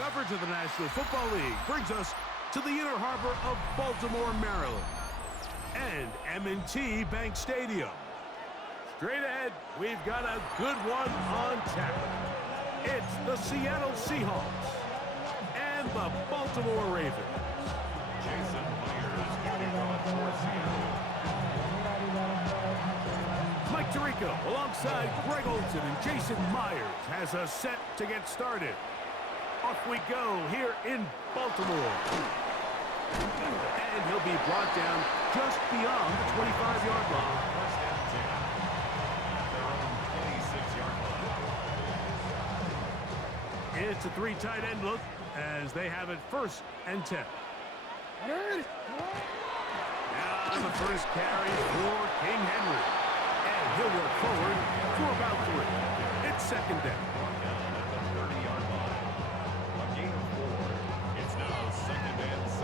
Coverage of the National Football League brings us to the inner harbor of Baltimore, Maryland, and M&T Bank Stadium. Straight ahead, we've got a good one on tap. It's the Seattle Seahawks and the Baltimore Ravens. Jason Myers kicking off for Seattle. Mike Tirico, alongside Greg Olson and Jason Myers, has us set to get started. Off we go here in Baltimore. And he'll be brought down just beyond the 25-yard line. First and 10. Their own 26-yard line. It's a three tight end look as they have it first and 10. Now the first carry for King Henry. And he'll work forward for about 3. It's second down. Brought down at the 30-yard line. A gain of 4. It's now second and 6.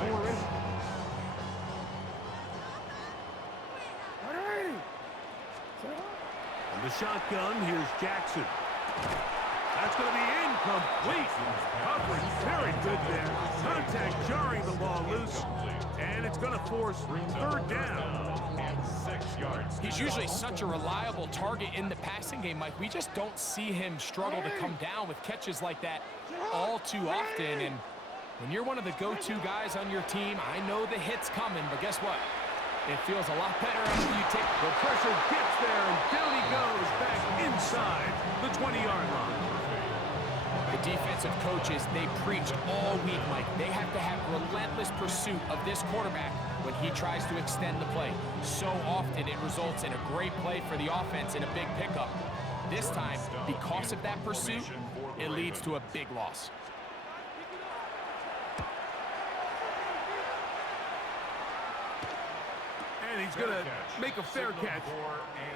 From the shotgun, here's Jackson. That's going to be incomplete. Coverage very good there. Contact jarring the ball loose. And it's going to force third down. And 6 yards. He's usually such a reliable target in the passing game, Mike. We just don't see him struggle to come down with catches like that all too often. And when you're one of the go-to guys on your team, I know the hit's coming, but guess what? It feels a lot better after you take The pressure gets there, and down he goes back inside the 20-yard line. the defensive coaches. They preach all week, Mike. They have to have relentless pursuit of this quarterback when he tries to extend the play. So often it results in a great play for the offense and a big pickup. This time, because of that pursuit, it leads to a big loss. And he's going to make a fair catch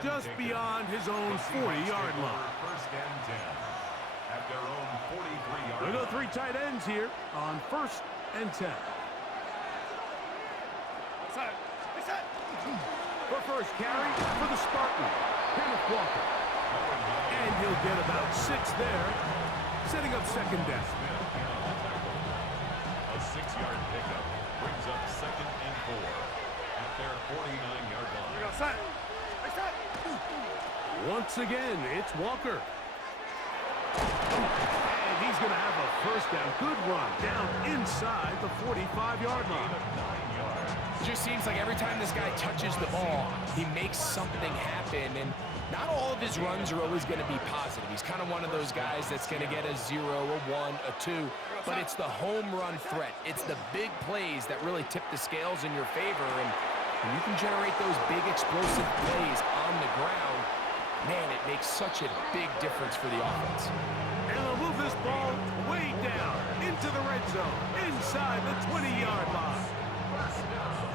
just beyond his own 40-yard line. First and 10 at their own 43-yard We'll go line. 3 tight ends here on first and 10. For first carry for the Spartan, Kenneth Walker. And he'll get about 6 there, setting up second down. A 6-yard pickup brings up second and 4 at their 49-yard line. Once again, it's Walker. And he's going to have a first down. Good run down inside the 45-yard line. It just seems like every time this guy touches the ball, he makes something happen, and not all of his runs are always going to be positive. He's kind of one of those guys that's going to get a 0, a 1, a 2, but it's the home run threat. It's the big plays that really tip the scales in your favor, and when you can generate those big explosive plays on the ground, man, it makes such a big difference for the offense. And they'll move this ball way down into the red zone, inside the 20-yard line.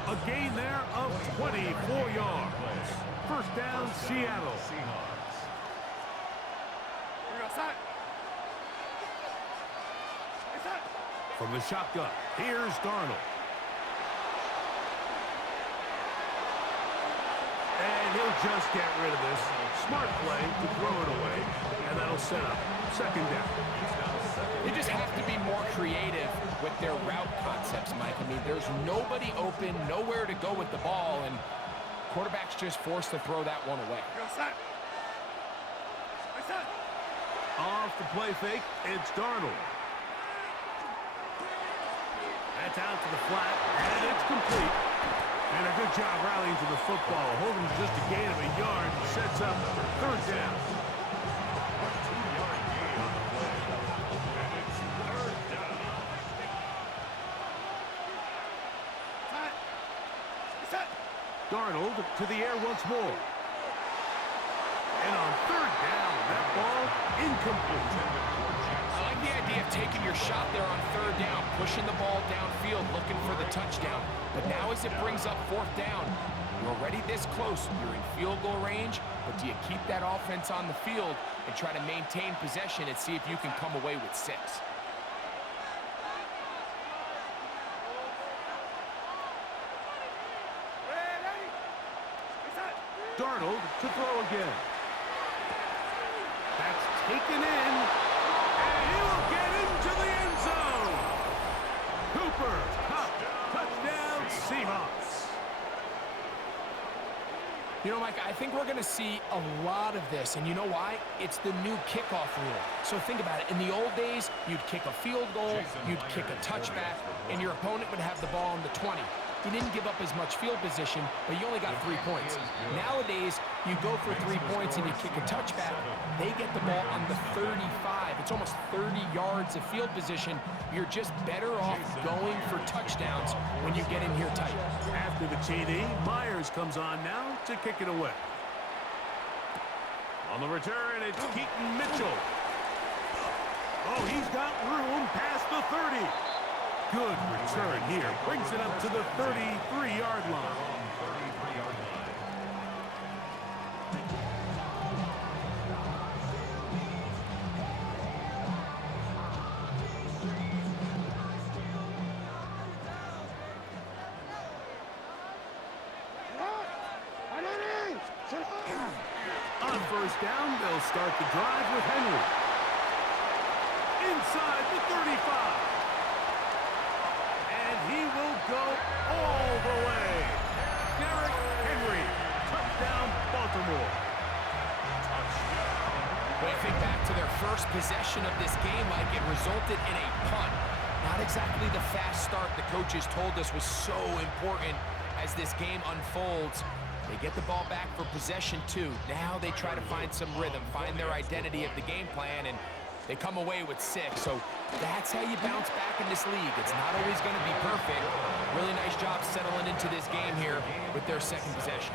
A gain there of 24 yards. First down, Seattle. From the shotgun, here's Darnold. And he'll just get rid of this. Smart play to throw it away, and that'll set up second down. They just have to be more creative with their route concepts, Mike. I mean, there's nobody open, nowhere to go with the ball, and quarterback's just forced to throw that one away. Off the play fake, it's Darnold. That's out to the flat, and it's complete. And a good job rallying to the football, holding just a gain of a yard, sets up third down. A 2-yard gain on the play. And it's third down. Darnold to the air once more. And on third down, that ball incomplete. I like the idea of taking your shot there on third down, pushing the ball downfield, looking for the touchdown. But now as it brings up fourth down, you're already this close. You're in field goal range, but do you keep that offense on the field and try to maintain possession and see if you can come away with 6? Darnold to throw again. That's taken in, and he will get into the end zone. I think we're going to see a lot of this, and you know why? It's the new kickoff rule. So think about it. In the old days, you'd kick a field goal, you'd kick a touchback, and your opponent would have the ball on the 20. You didn't give up as much field position, but you only got 3 points. Nowadays, you go for 3 points and you kick a touchback. They get the ball on the 35. It's almost 30 yards of field position. You're just better off going for touchdowns when you get in here tight. After the TD, Myers comes on now to kick it away. On the return, it's Keaton Mitchell. Oh, he's got room past the 30. Good return here. Brings it up to the 33-yard line. On first down, they'll start the drive with Henry. Inside the 35. And he will go all the way. Derrick Henry, touchdown Baltimore. When you think back to their first possession of this game, Mike, it resulted in a punt. Not exactly the fast start the coaches told us was so important as this game unfolds. They get the ball back for possession 2. Now they try to find some rhythm, find their identity of the game plan, and they come away with 6. So that's how you bounce back in this league. It's not always going to be perfect. Really nice job settling into this game here with their second possession.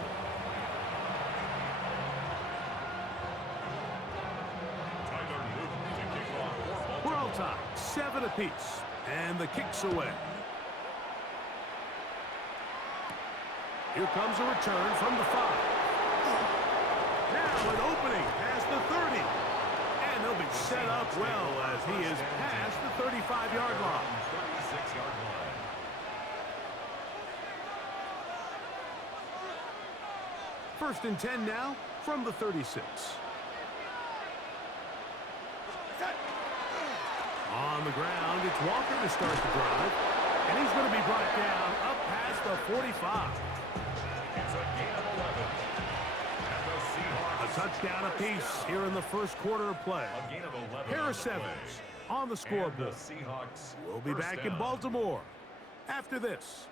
We're all tied, 7 apiece, and the kick's away. Here comes a return from the 5. Now an opening past the 30. And he'll be set up well as he is past the 35-yard line. 36-yard line. First and 10 now from the 36. On the ground, it's Walker to start the drive. And he's going to be brought down up past the 45. It's a gain of 11. And the Seahawks. A touchdown apiece here in the first quarter of play. A gain of 11. Harris Evans on the scoreboard. And the Seahawks. We'll be back in Baltimore after this.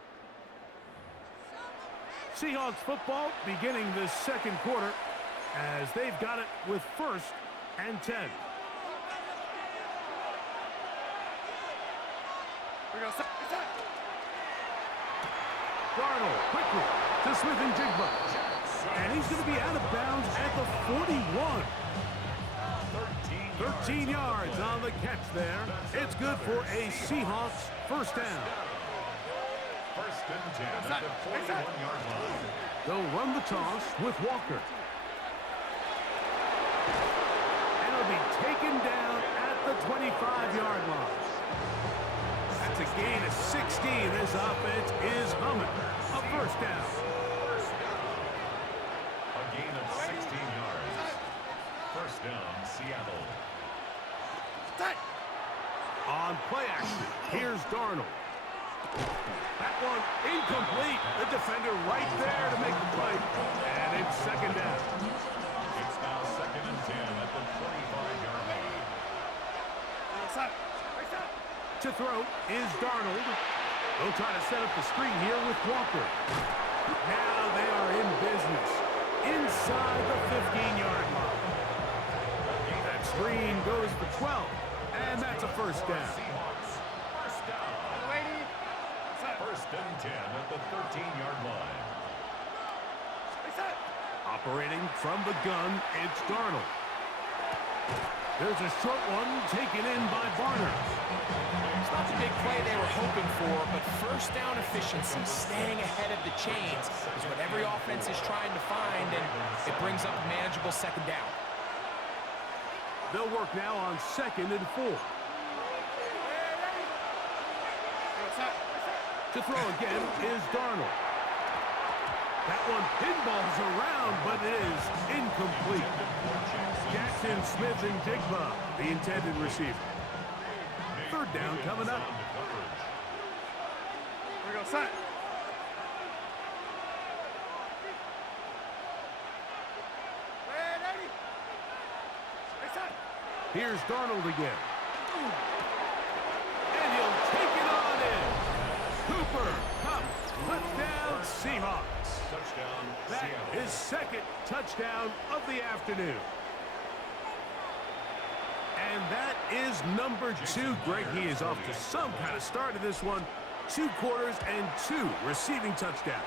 Seahawks football beginning this second quarter as they've got it with first and 10. Darnold quickly to Smith and Jigba. And he's going to be out of bounds at the 41. 13 yards on the catch there. It's good for a Seahawks first down. First and 10 at the 41-yard line. They'll run the toss with Walker. And it'll be taken down at the 25-yard line. That's a gain of 16. This offense is humming. A first down. A gain of 16 yards. First down, Seattle. On play action, here's Darnold. That one incomplete. The defender right there to make the play. And it's second down. It's now second and 10 at the 25-yard line. To throw is Darnold. They'll try to set up the screen here with Walker. Now they are in business inside the 15-yard line. That screen goes for 12, and that's a first down. Seahawks. First down. First and 10 at the 13-yard line. Operating from the gun, it's Darnold. There's a short one taken in by Barner. It's not the big play they were hoping for, but first down efficiency, staying ahead of the chains, is what every offense is trying to find, and it brings up a manageable second down. They'll work now on second and 4. To throw again is Darnold. That one pinballs around, but it is incomplete. Jackson, Smith, and Jigba, the intended receiver. Third down coming up. Here's Darnold again. And he'll take it on in. Cooper Kupp, touchdown Seahawks. Touchdown, That Seattle. is second touchdown of the afternoon. And that is number 2. Greg, he is off to some kind of start in this one. 2 quarters and 2 receiving touchdowns.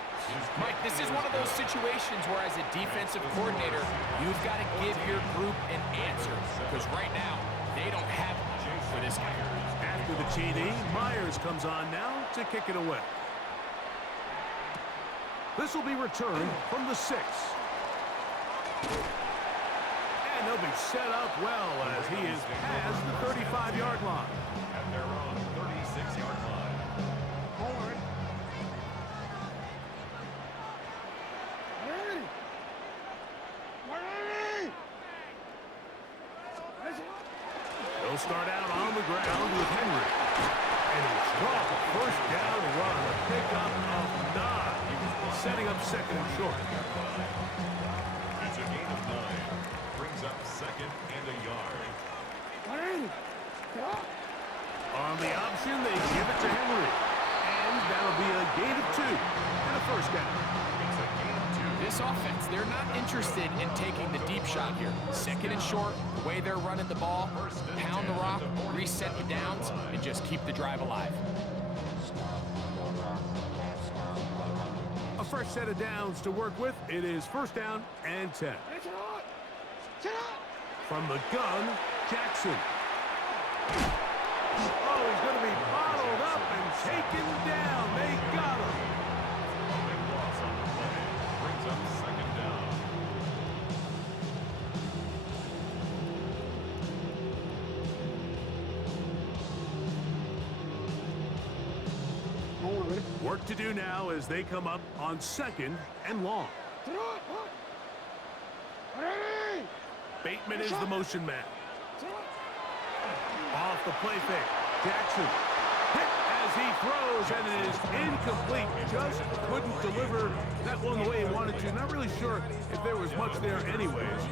Mike, this is one of those situations where as a defensive coordinator, you've got to give your group an answer. Because right now, they don't have it for this guy. After the TD, Myers comes on now to kick it away. This will be returned from the 6. And he'll be set up well as he is past the 35-yard line. At their own 36-yard line. He'll start out on the ground with Henry. And a strong first down run, a pickup of 9. Setting up second and short. It's a gain of 9. Brings up second and a yard. On the option, they give it to Henry. And that'll be a gain of 2 and a first down. It's a gain of 2. This offense, they're not interested in taking the deep shot here. Second and short, the way they're running the ball, pound the rock, reset the downs, and just keep the drive alive. A fresh set of downs to work with. It is first down and 10. From the gun, Jackson. Oh, he's going to be bottled up and taken down. They got him. Big loss on the play. Brings up second down. Work to do now as they come up on second and long. Bateman is the motion man. Off the play fake. Jackson hit as he throws, and it is incomplete. Just couldn't deliver that one the way he wanted to. Not really sure if there was much there anyways.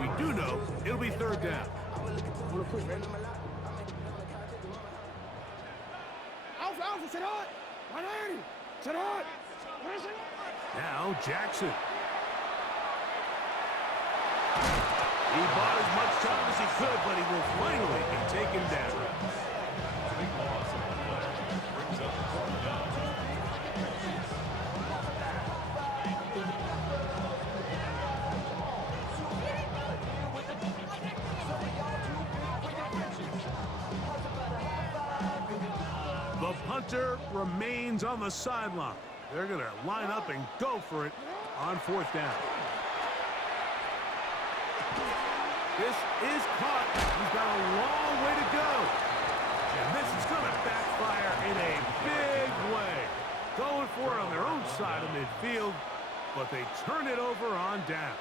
We do know it'll be third down. Now Jackson. He bought as much time as he could, but he will finally be taken down. Big loss on the play. Brings up fourth down. The punter remains on the sideline. They're going to line up and go for it on fourth down. This is caught. He's got a long way to go. And this is going to backfire in a big way. Going for it on their own side of midfield, but they turn it over on downs.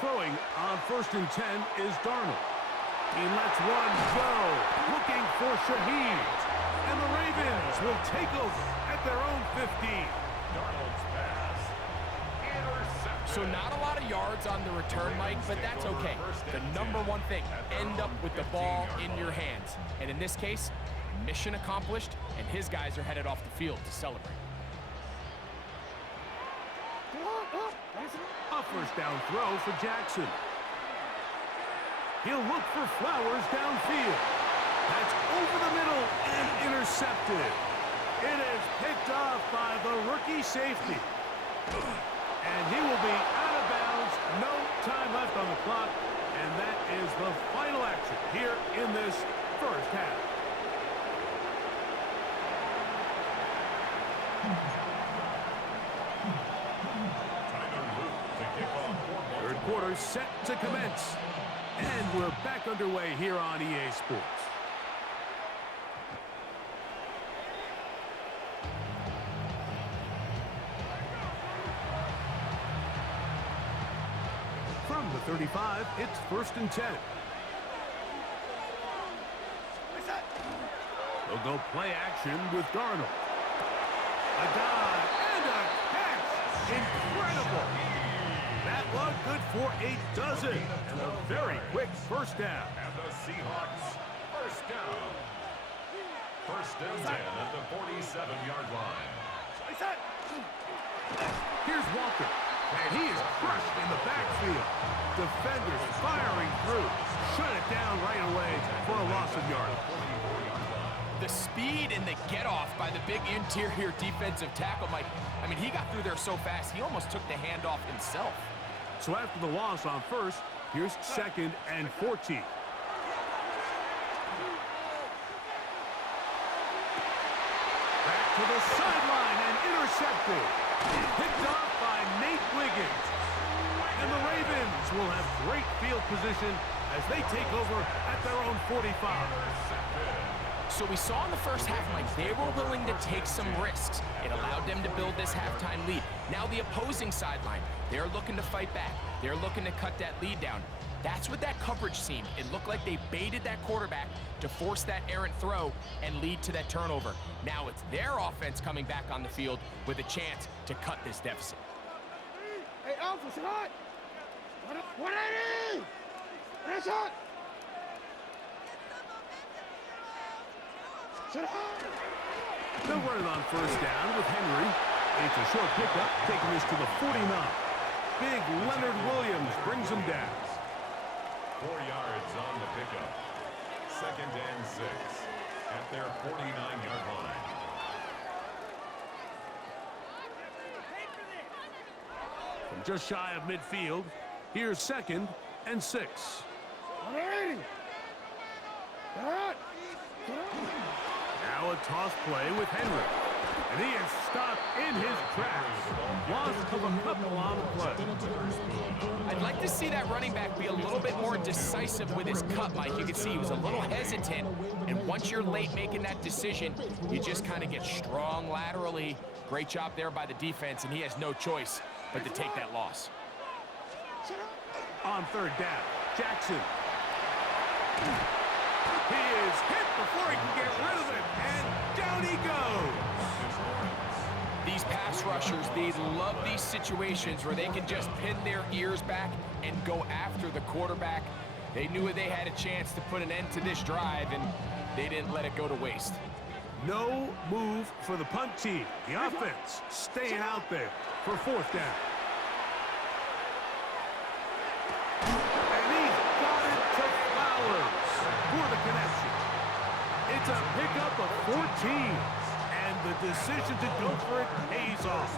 Throwing on first and 10 is Darnold. He lets one go, looking for Shaheed. And the Ravens will take over at their own 15. Darnold's pass. Intercepted. So not a lot of yards on the return, Mike, but that's okay. The number one thing, end up with the ball in your hands. And in this case, mission accomplished, and his guys are headed off the field to celebrate. A first down throw for Jackson. He'll look for Flowers downfield. That's over the middle and intercepted. It is picked off by the rookie safety. And he will be out of bounds. No time left on the clock. And that is the final action here in this first half. Third quarter set to commence. And we're back underway here on EA Sports. From the 35, it's first and 10. They'll go play action with Darnold. A dive and a catch. Incredible. That one good for a dozen. And a very quick first down. And the Seahawks first down. First and 10 at the 47-yard line. Here's Walker. And he is crushed in the backfield. Defenders firing through. Shut it down right away for a loss of yardage. The speed and the get-off by the big interior defensive tackle, Mike. I mean, he got through there so fast, he almost took the handoff himself. So after the loss on first, here's 2nd and 14. Back to the sideline and intercepted. Picked off by Nate Wiggins. And the Ravens will have great field position as they take over at their own 45. So we saw in the first half, Mike, they were willing to take some risks. It allowed them to build this halftime lead. Now the opposing sideline, they're looking to fight back. They're looking to cut that lead down. That's what that coverage seemed. It looked like they baited that quarterback to force that errant throw and lead to that turnover. Now it's their offense coming back on the field with a chance to cut this deficit. Hey, Alpha, sit hot! 180! That's hot! They'll run it on first down with Henry. It's a short pickup, taking this to the 49. Big Leonard Williams brings him down. 4 yards on the pickup. 2nd and 6 at their 49-yard line. From just shy of midfield, here's 2nd and 6. 180! Now a toss play with Henry. And he is stopped in his tracks. Loss of a couple on the play. I'd like to see that running back be a little bit more decisive with his cut, Mike. You can see he was a little hesitant. And once you're late making that decision, you just kind of get strong laterally. Great job there by the defense, and he has no choice but to take that loss. On 3rd down, Jackson. He is hit before he can get rid of it, and down he goes. These pass rushers, they love these situations where they can just pin their ears back and go after the quarterback. They knew they had a chance to put an end to this drive, and they didn't let it go to waste. No move for the punt team. The offense staying out there for 4th down. And he's got it to Flowers for the connection. It's a pickup of 14. And the decision to go for it pays off.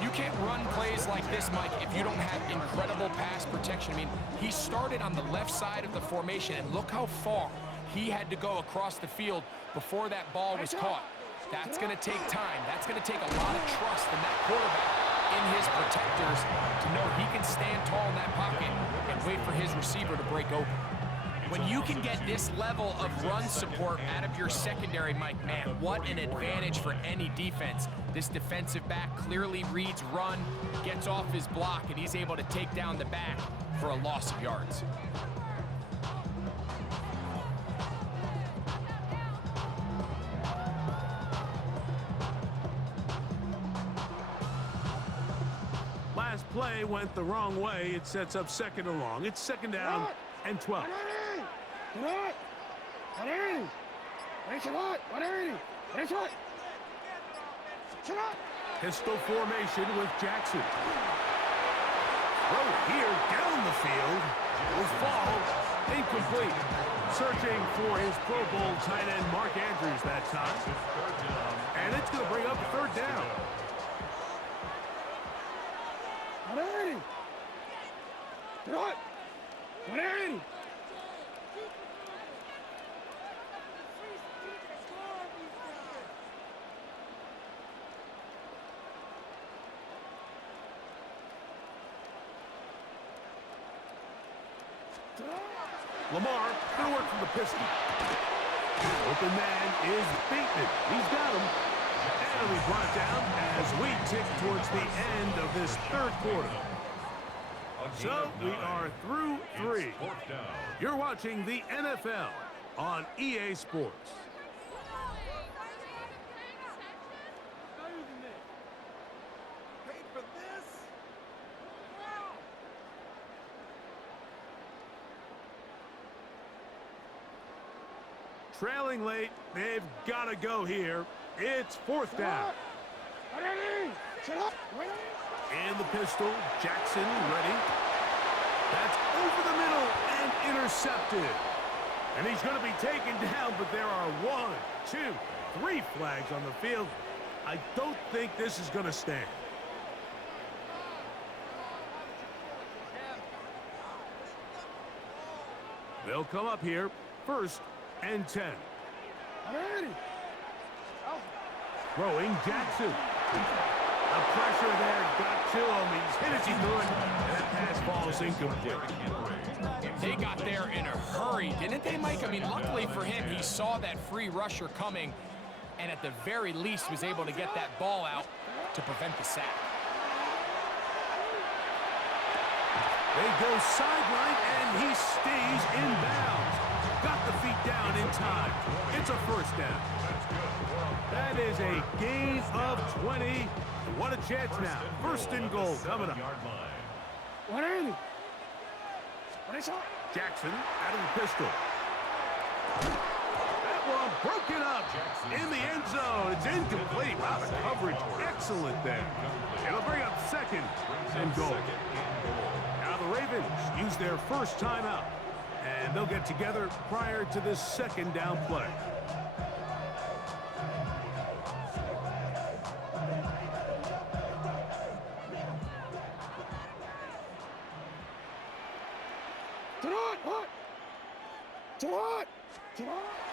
You can't run plays like this, Mike, if you don't have incredible pass protection. I mean, he started on the left side of the formation, and look how far he had to go across the field before that ball was caught. That's going to take time. That's going to take a lot of trust in that quarterback, in his protectors, to know he can stand tall in that pocket and wait for his receiver to break open. When you can get this level of run support out of your secondary, Mike, man, what an advantage for any defense. This defensive back clearly reads run, gets off his block, and he's able to take down the back for a loss of yards. Last play went the wrong way. It sets up 2nd and long. It's 2nd down and 12. Pistol formation with Jackson. Throw here down the field. Will fall incomplete. Searching for his Pro Bowl tight end Mark Andrews that time. And it's going to bring up 3rd down. 180! Do it! 180! Lamar going to work from the pistol. Open man is Bateman. He's got him. And we brought down as we tick towards the end of this 3rd quarter. So we are through 3. You're watching the NFL on EA Sports. trailing late. They've got to go here. It's fourth down. And the pistol. Jackson ready. That's over the middle and intercepted. And he's going to be taken down, but there are 1, 2, 3 flags on the field. I don't think this is going to stand. They'll come up here, 1st and 10. Throwing Jackson. The pressure there got to him. He's hit as he threw it, and that pass falls incomplete. They got there in a hurry, didn't they, Mike? I mean, luckily for him, he saw that free rusher coming, and at the very least was able to get that ball out to prevent the sack. They go sideline, and he stays in bounds. Got the feet down in time. It's a 1st down. That is a gain of 20. What a chance now. 1st and goal coming up. Jackson out of the pistol. That one broken up in the end zone. It's incomplete. Wow, the coverage excellent there. It'll bring up 2nd and goal. Now the Ravens use their first timeout, and they'll get together prior to this 2nd down play.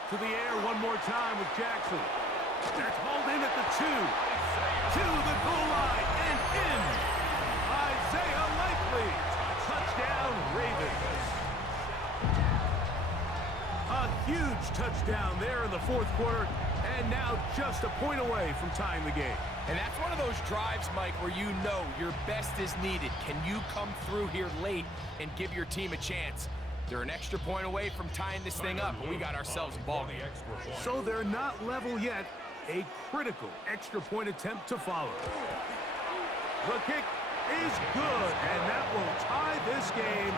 To the air one more time with Jackson. That's hauled in at the 2. To the goal line and in. Isaiah Likely. Touchdown, Ravens. A huge touchdown there in the 4th quarter, and now just a point away from tying the game. And that's one of those drives, Mike, where you know your best is needed. Can you come through here late and give your team a chance? They're an extra point away from tying this thing up, and we got ourselves a ball game. So they're not level yet. A critical extra point attempt to follow. The kick is good, and that will tie this game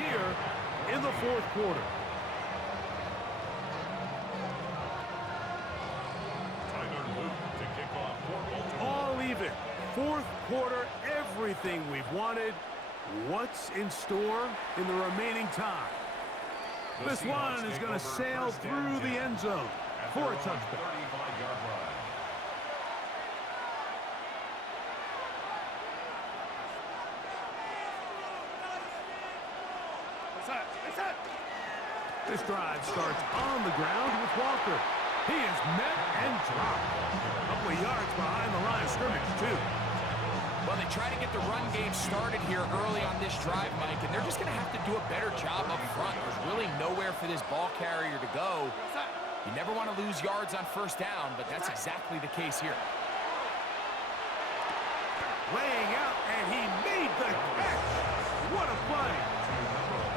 here in the 4th quarter. All even. 4th quarter, everything we've wanted. What's in store in the remaining time? This one is going to sail through the end zone for a touchback. This drive starts on the ground with Walker. He is met and dropped. A couple of yards behind the line of scrimmage, too. Well, they try to get the run game started here early on this drive, Mike, and they're just going to have to do a better job up front. There's really nowhere for this ball carrier to go. You never want to lose yards on 1st down, but that's exactly the case here. Laying out, and he made the catch. What a play.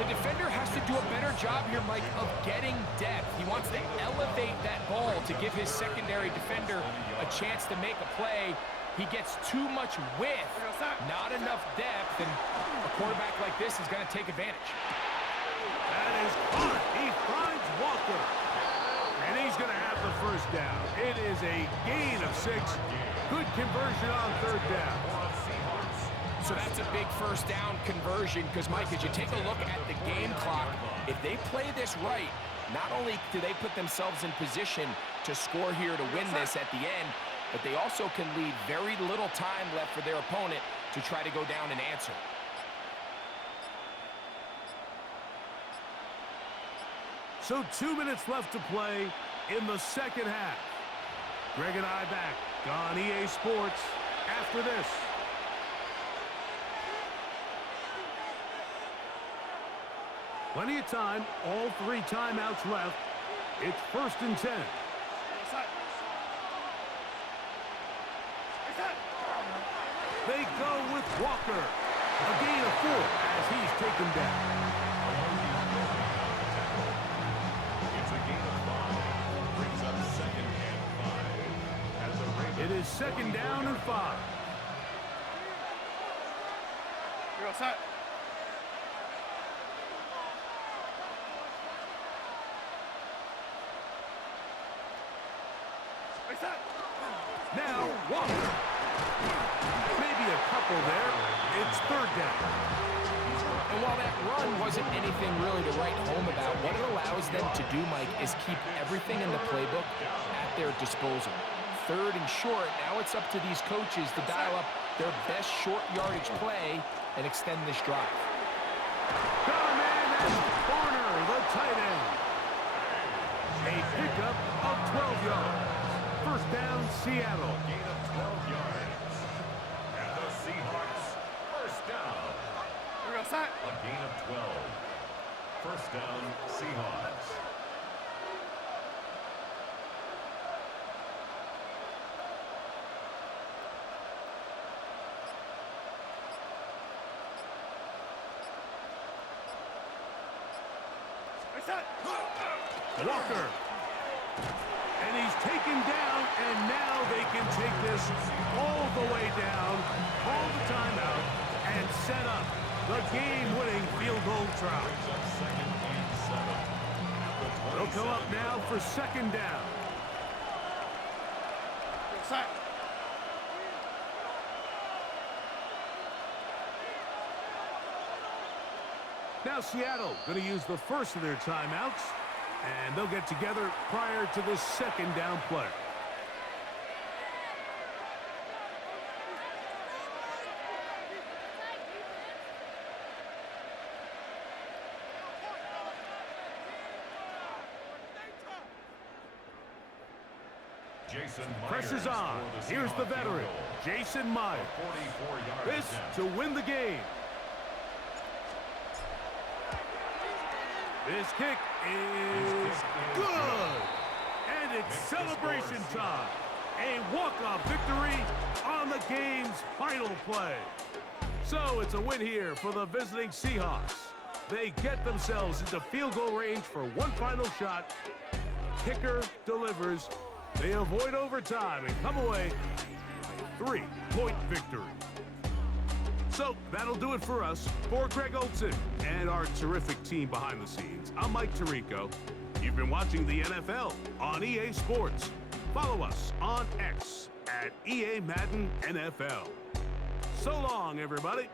The defender has to do a better job here, Mike, of getting depth. He wants to elevate that ball to give his secondary defender a chance to make a play. He gets too much width, not enough depth, and a quarterback like this is going to take advantage. That is caught. He finds Walker, and he's going to have the 1st down. It is a gain of 6. Good conversion on 3rd down. So that's a big 1st down conversion because, Mike, as you take a look at the game clock, if they play this right, not only do they put themselves in position to score here to win this at the end, but they also can leave very little time left for their opponent to try to go down and answer. So 2 minutes left to play in the 2nd half. Greg and I back on EA Sports after this. Plenty of time, all 3 timeouts left. It's 1st and 10. They go with Walker. A gain of 4 as he's taken down. It's a gain of 5. Brings up 2nd and 5. As the Ravens It is 2nd down and 5. You're all set. Now, Walker. Maybe a couple there. It's third down. And while that run wasn't anything really to write home about, what it allows them to do, Mike, is keep everything in the playbook at their disposal. Third and short, now it's up to these coaches to dial up their best short yardage play and extend this drive. Got a man, that's Barner, the tight end. A pickup of 12 yards. First down, Seattle. Gain of 12 yards. And the Seahawks, first down. A gain of 12. First down, Seahawks. Walker. And he's taken down, and now they can take this all the way down, call the timeout, and set up the game-winning field goal try. Second and 7. They'll come up now for second down. Now Seattle going to use the first of their timeouts, and they'll get together prior to the second down play. Presses on. Here's the veteran, Jason Myers. This to win the game. This kick is good. And it's celebration time. A walk-off victory on the game's final play. So it's a win here for the visiting Seahawks. They get themselves into field goal range for one final shot. Kicker delivers. They avoid overtime and come away with a 3-point victory. So that'll do it for us. For Greg Olson and our terrific team behind the scenes, I'm Mike Tirico. You've been watching the NFL on EA Sports. Follow us on X at EA Madden NFL. So long, everybody.